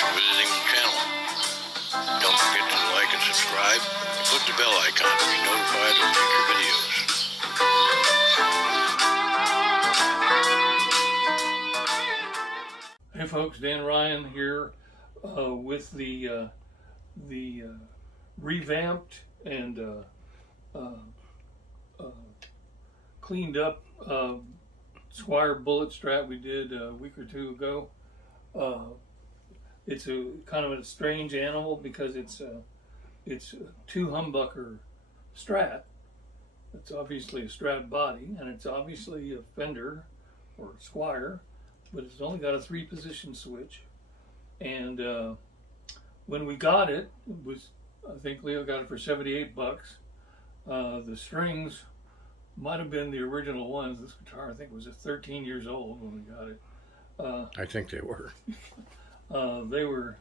for visiting the channel. Don't forget to like and subscribe and click the bell icon to be notified of future videos. Hey folks, Dan Ryan here with the revamped and cleaned up Squier Bullet Strat we did a week or two ago. It's a kind of a strange animal because it's a two humbucker Strat. It's obviously a Strat body, and it's obviously a Fender or Squier, but it's only got a 3-position switch. And when we got it, I think Leo got it for 78 bucks. The strings might have been the original ones. This guitar, I think, was 13 years old when we got it. I think they were. They were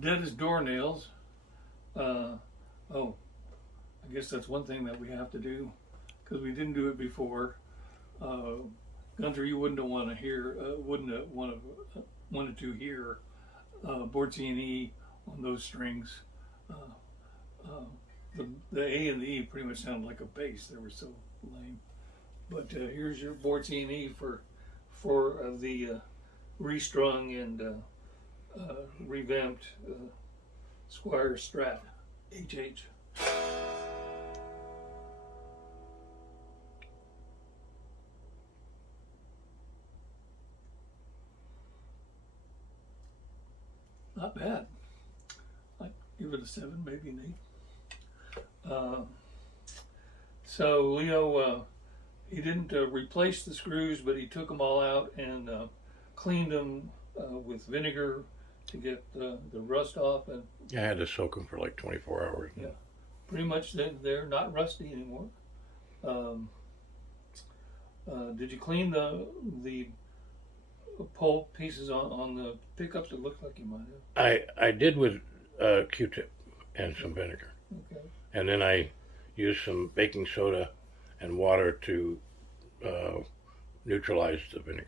dead as doornails. Oh, I guess that's one thing that we have to do, because we didn't do it before. Gunther, you wouldn't want to hear, wanted to hear Bortini on those strings. The A and the E pretty much sounded like a bass. They were so lame. But here's your Bortini for the restrung and revamped Squier Strat HH. Not bad. I'd give it a 7, maybe an 8. So Leo, he didn't replace the screws, but he took them all out and cleaned them with vinegar to get the rust off. And I had to soak them for like 24 hours. Yeah, pretty much they're not rusty anymore. Did you clean the pole pieces on the pickups? It looked like you might have. I did with Q-tip and some vinegar. Okay. And then I used some baking soda and water to neutralize the vinegar.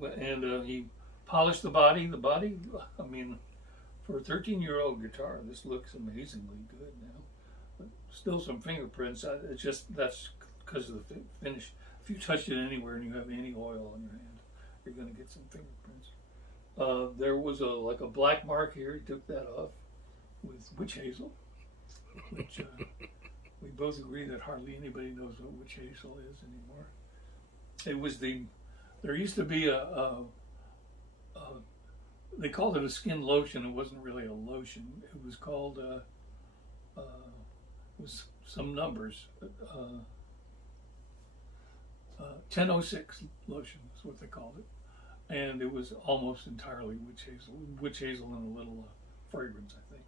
Okay. And he polished the body. The body, I mean, for a 13-year-old guitar, this looks amazingly good now. But still some fingerprints. It's just, that's because of the finish. If you touch it anywhere and you have any oil on your hand, you're going to get some fingerprints. There was like a black mark here. He took that off with witch hazel, which we both agree that hardly anybody knows what witch hazel is anymore. It was there used to be they called it a skin lotion. It wasn't really a lotion. It was called, it was some numbers. 1006 lotion is what they called it. And it was almost entirely witch hazel and a little fragrance, I think.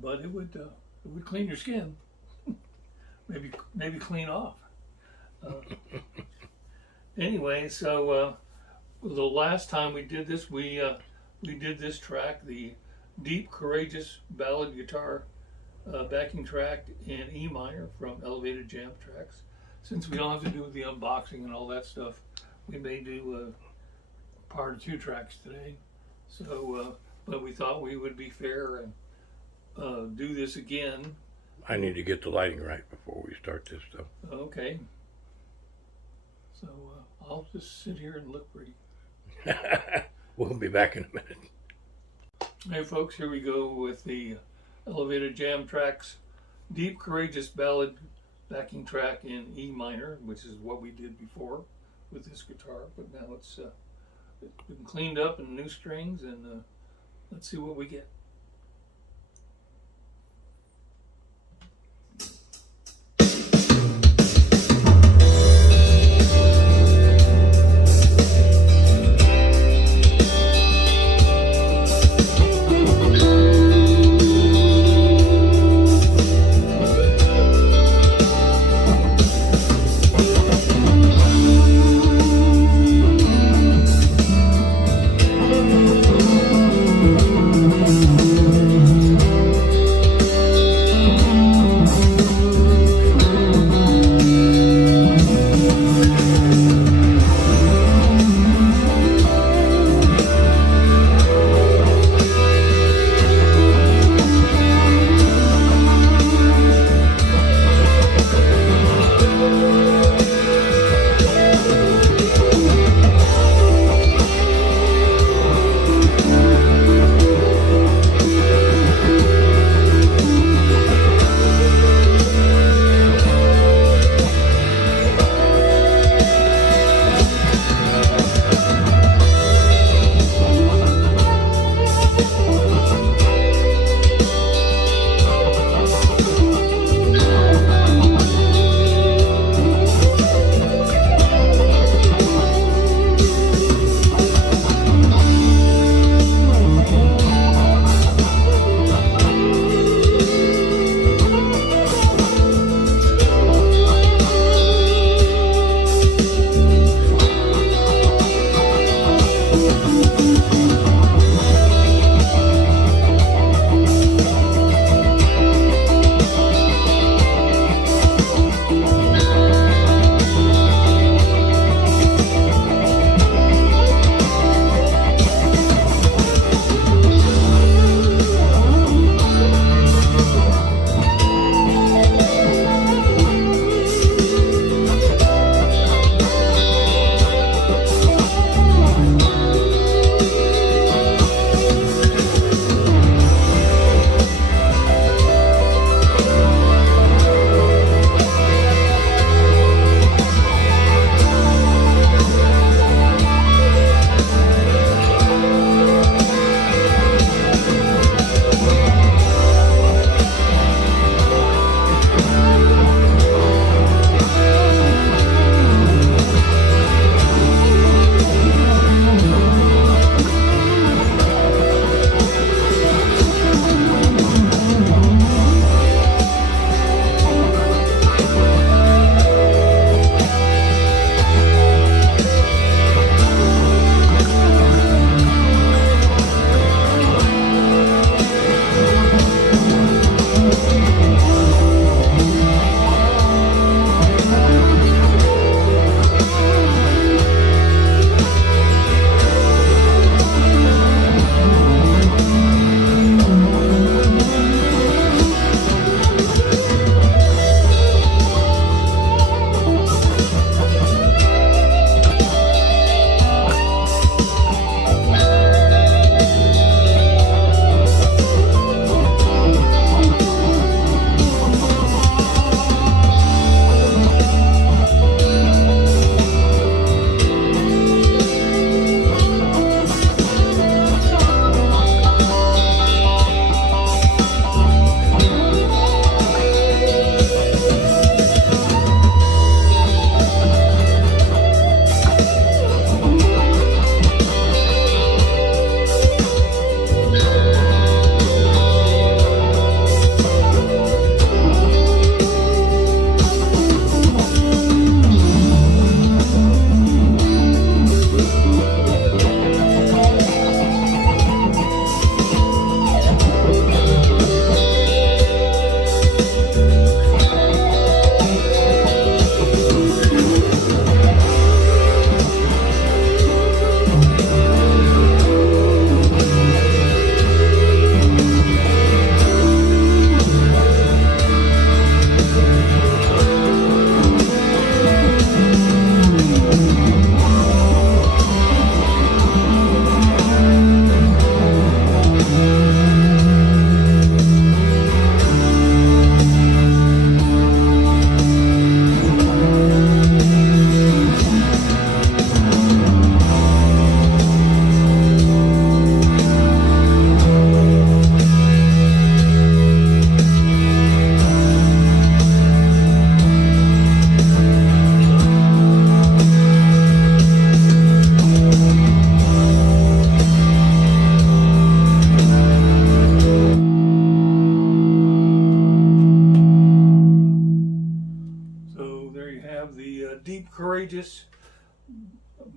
But it would clean your skin, maybe clean off. Anyway, so the last time we did this, we did this track, the Deep Courageous Ballad Guitar backing track in E minor from Elevated Jam Tracks. Since we don't have to do the unboxing and all that stuff, we may do part of 2 tracks today. So, but we thought we would be fair and do this again. I need to get the lighting right before we start this, though. Okay. So I'll just sit here and look pretty. We'll be back in a minute. Hey folks, here we go with the Elevated Jam Tracks Deep Courageous Ballad backing track in E minor, which is what we did before with this guitar, but now it's been cleaned up and new strings, and let's see what we get.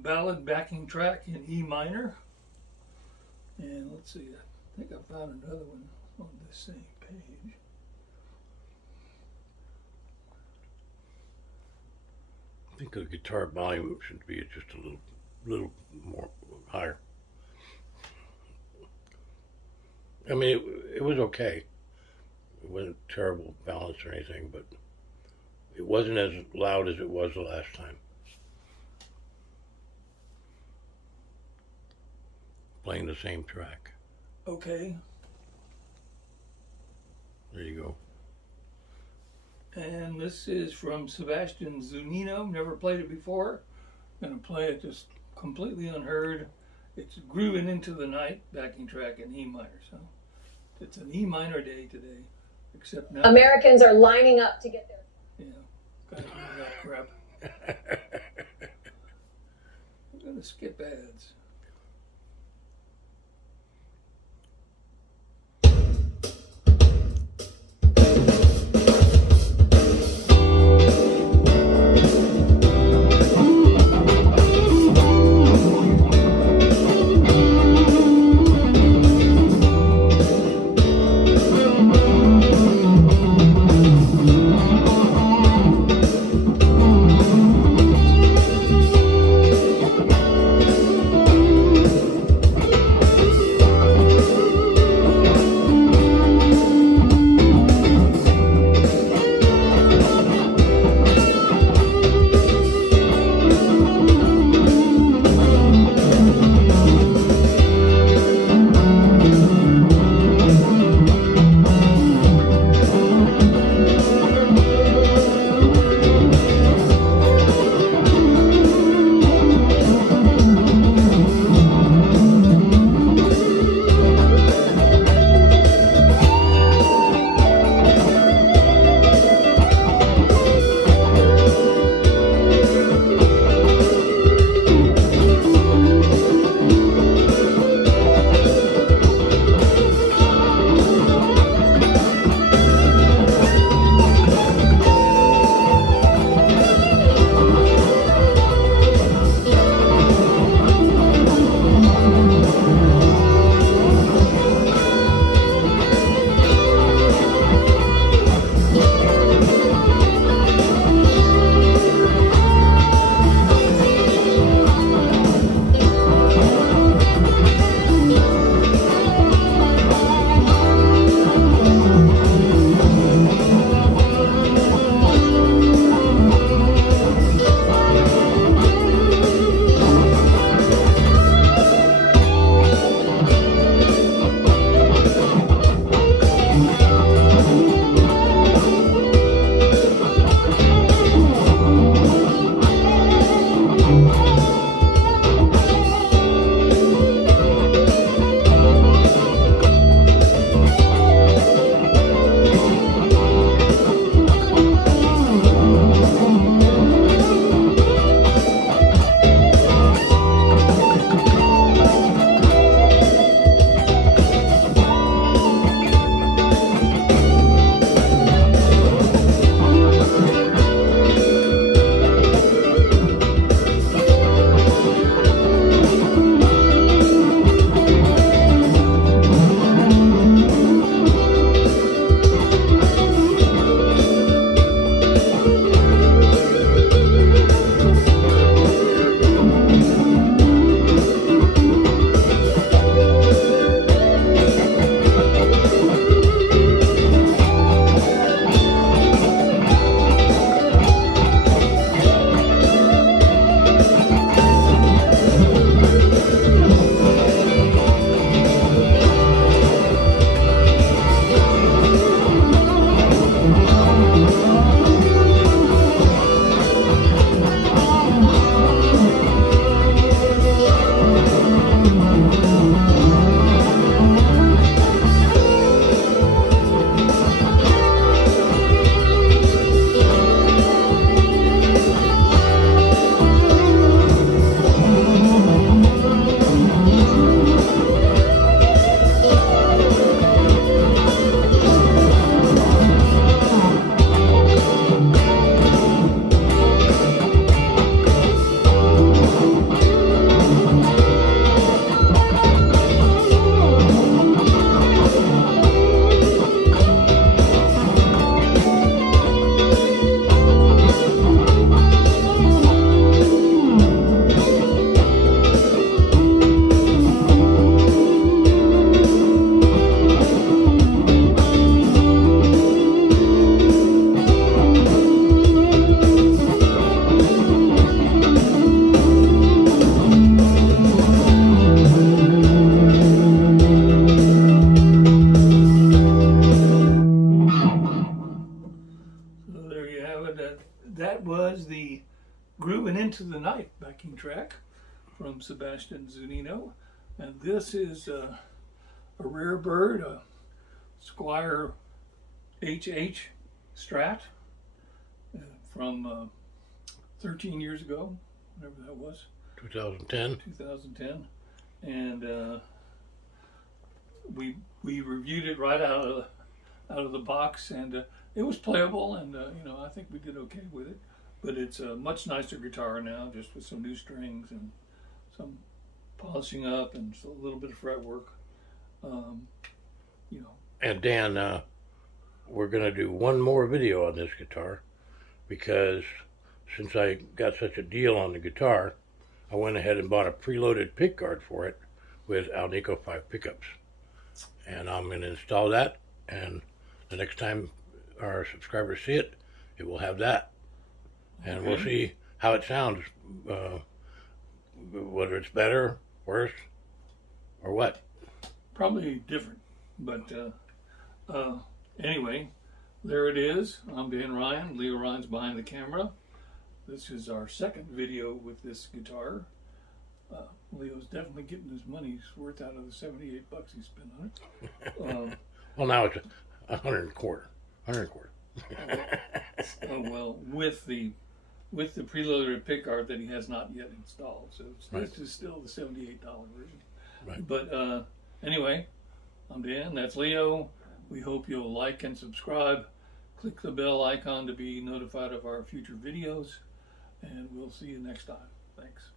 ballad backing track in E minor. And let's see, I think I found another one on this same page. I think the guitar volume should be just a little more higher. I mean, it was okay. It wasn't terrible balance or anything, but it wasn't as loud as it was the last time. Playing the same track. Okay. There you go. And this is from Sebastian Zunino. Never played it before. Gonna play it just completely unheard. It's Grooving Into the Night backing track in E minor. So it's an E minor day today, except now Americans are lining up to get there. Yeah, gotta do that crap. I'm gonna skip ads. Into the Night backing track from Sebastian Zunino. And this is a rare bird, a Squier HH Strat from 13 years ago, whatever that was. 2010. 2010. And we reviewed it right out of the box, and it was playable, and I think we did okay with it. But it's a much nicer guitar now, just with some new strings and some polishing up and just a little bit of fretwork. And Dan, we're going to do one more video on this guitar, because since I got such a deal on the guitar, I went ahead and bought a preloaded pick guard for it with Alnico 5 pickups. And I'm going to install that, and the next time our subscribers see it, it will have that. And we'll see how it sounds, whether it's better, worse, or what. Probably different, but anyway, there it is. I'm Dan Ryan. Leo Ryan's behind the camera. This is our second video with this guitar. Leo's definitely getting his money's worth out of the $78 he spent on it. Well, now it's 100 and a quarter. Well, with the preloaded pickguard that he has not yet installed, so this is still the $78 version. Right. But anyway, I'm Dan. That's Leo. We hope you'll like and subscribe. Click the bell icon to be notified of our future videos, and we'll see you next time. Thanks.